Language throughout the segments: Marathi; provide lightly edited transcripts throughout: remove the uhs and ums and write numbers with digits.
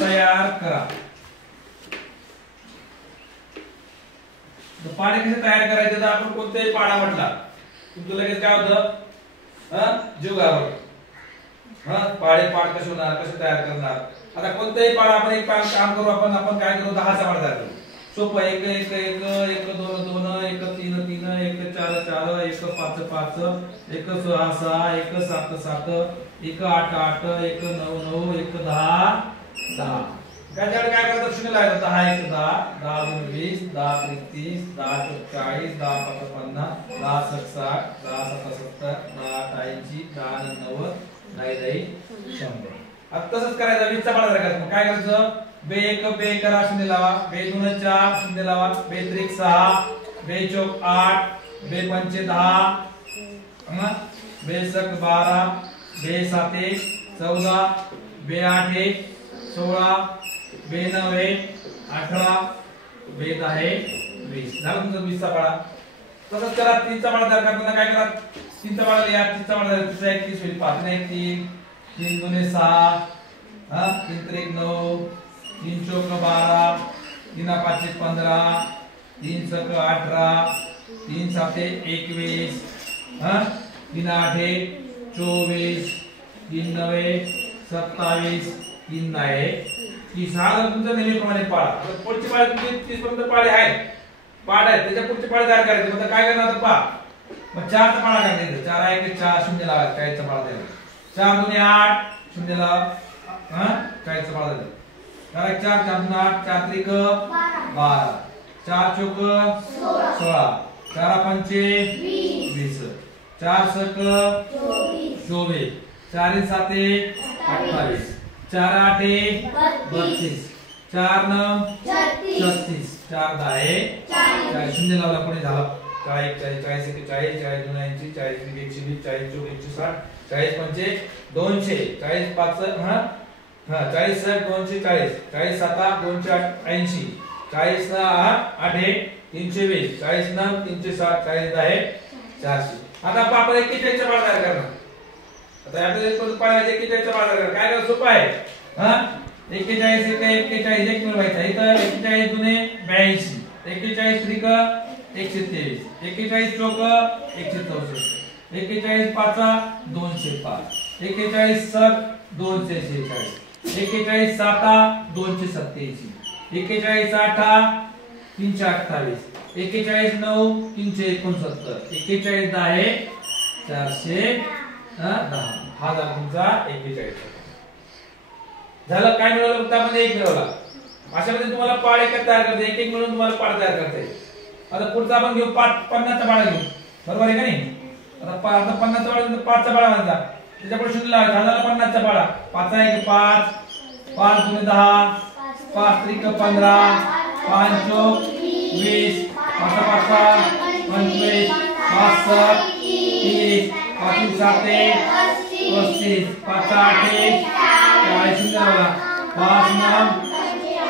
तयार करा। पाढे कसे तयार करायचे तर आपण कोणतेही पाढा म्हटला तुमचं लगेच काय होतं जीव घाबरतो। पाढे पाठ कसे होणार कसे तयार करणार। आता कोणतेही पाढा आपण एक काम करू आपण काय करू 10 चा पाढा तयार करू। सोपं 1 1 1 1 2 2 1 3 3 1 4 4 1 5 5 1 6 6 1 7 7 1 8 8 1 9 9 1 10 10 काय करतात शून्य लावायचं 10 1 10 10 2 20 10 30 10 40 10 50 10 60 10 70 10 80 10 90 10 100। आता तसंच करायचं 20 चा पाढा करायचा। काय करायचं बे 1 बे करा शून्य लावा बे 2 4 शून्य लावा बे 3 6 बे 4 8 बे 5 10 बे 6 12 बे 7 14 बे 8 16 बे 9 18 बे 10 20 झालं तुमचं 20 चा पाढा। तसंच करा 3 चा पाढा तयार करताना काय करा 3 चा पाढा लिहा 3 चा पाढा 31 होईल 5 1 3 3 2 6 3 3 9 3 4 12 3 5 15 3 6 18 3 7 21 3 8 24 3 9 27 3 9 30 हा तुमचा नेहमीप्रमाणे पाढा। आता पुढचे पाढे तुमचे 30 पर्यंत पाढे आहेत त्याच्या पुढचे पाढे तयार करायचे। मग काय करणार पहा मग 4 चा पाढा करायचा 4 1 4 शून्य लावायचा काय चा पाढा द्यायचा 4 2 8 शून्य लावा काय चा पाढा द्यायचा 4 4 4 2 8 4 3 12 4 4 16 4 5 20 4 6 24 4 7 28 4 8 32 4 9 36 4 10 40 शून्य लावला पुढे झाला 40 40 40 40 40 280 40 120 40 160 40 5 200 40 5 40 240 40 7 280 40 8 320 40 9 360 40 10 400। आता आपण 41 चा पाढा तयार करणार। आता आपल्याला कोणता पाढा 41 चा पाढा करायचा काय सोपं आहे 41 41 एक मिळवायचा इथं 41 दुने 82 41 त्रिक 123 41 चौक 164 41 पाचा 205 41 सक 246 41 साता 287 41 आठा 328 41 9 369 41 10 410 हा झाला तुमचा 41 झालं। काय मिळवलं फक्त आपण 1 मिळवला। अशामध्ये तुम्हाला पाढे तयार करता एक एक मिळून तुम्हाला पाढा तयार करता येईल। आता पुढचा आपण घेऊ 50 चा पाढा घेऊ बरोबर आहे का नाही। आता 50 चा पाढा 5 चा पाढा म्हणता त्याच्यापुढे शून्य लावायचा झाला 50 चा पाढा 5 1 5 5 2 10 5 3 15 5 4 20 5 5 25 5 7 30 5 7 35 5 8 40 लावला 5 9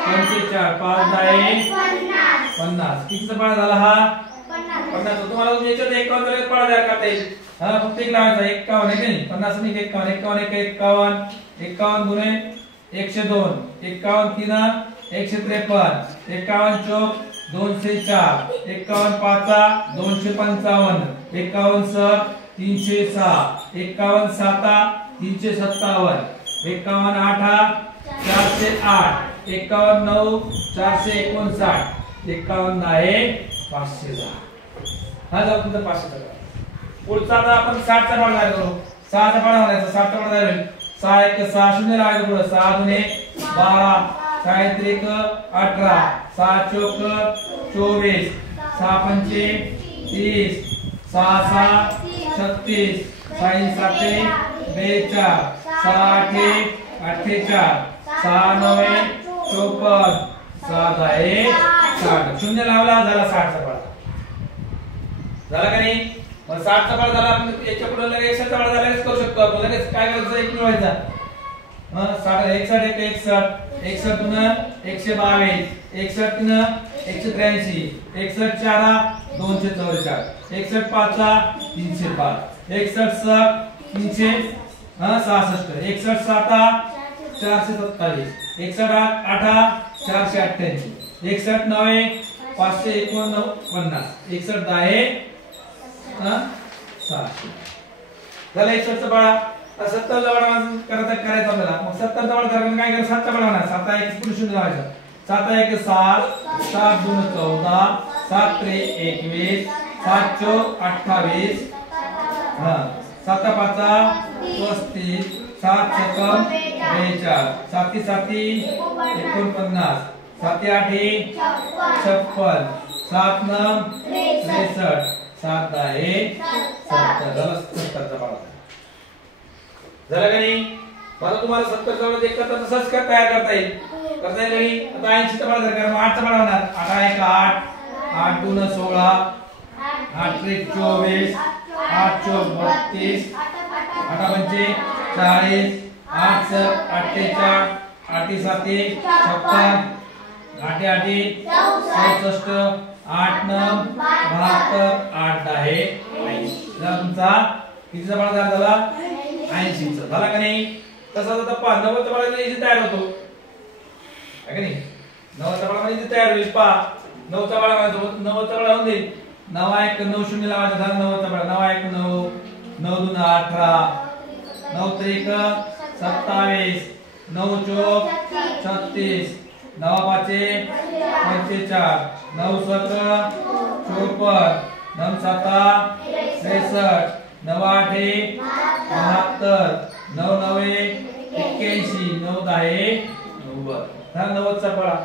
45 5 10 50 कितीचा पाढा झाला हा 50। तुम्हाला याच्यात 51 चा पाढा तयार करता येईल। फक्त एक लावायचा 51 आहे की नाही 50 आणि 51 51 51 51 गुणे 102 51 3 153 51 चौक 204 51 पाचा 255 51 सक 306 51 साता 357 51 आठा 408 51 9 459 51 आहे 510 हा झाला तुमचा 510। पुढचा आता आपण 60 चा पाढा करू 6 चा पाढा म्हणायचा 60 चा पाढा होईल 6 1 6 शून्य लावायचं पुढे 6 2 12 6 3 18 6 चौक 24 6 5 30 6 6 36 6 7 42 6 8 48 6 9 54 6 10 60 शून्य लावला झाला 60 चा पाढा झाला का नाही। मग 60 चा पाढा झाला आपण याच्या पुढे लगेच 61 चा पाढा झाला करू शकतो आपण लगेच काय करायचं 1 मिळवायचा 61 61 61 122 61 183 61 4 244 61 5 305 61 6 366 61 7 427, 61 8 488, 61 9 549, 61 10 600 झालं 61 बाळा. 70 चा बाळा करायचं आपल्याला. मग 70 चा बाळा करायला काय करायचं? 7 चा बाळा म्हणा. 7 1 पुढे 0 लावायचं. 7 1 7 7 2 14 7 3 21 7 4 28 7 5 35 7 6 42 7 7 49 7 8 56 7 9 63 7 10 70 चा बाळा झालं का नाही? आता तुम्हाला 70 चा बाळा एकदा तसंच का तयार करता येईल. करता येईल नाही? आता 80 चा बाळा जर 8 चा बाळा होणार. 8 1 8 8 2 16 8 3 24 8 4 32 8 5 40 8 6 48 8 7 56 8 8 64 8 9 72 8 10 जरा तुमचा कितीचा बाळा झाला? 80 चा झाला का नाही? तसंच आता 90 चा बाळा इथे तयार होतो आहे का नाही? 90 चा बाळा इथे तयार होईल. 9 चा बाळा 90 चा बाळा होऊन जाईल. 9 1 9 0 लावायचा झाला 90 चा बाळा. 9 1 9 9 2 18 9 3 27 9 4 36 9 5 45 9 7 54 9 7 63 9 8 72 9 9 81 9 10 90 चा बाळा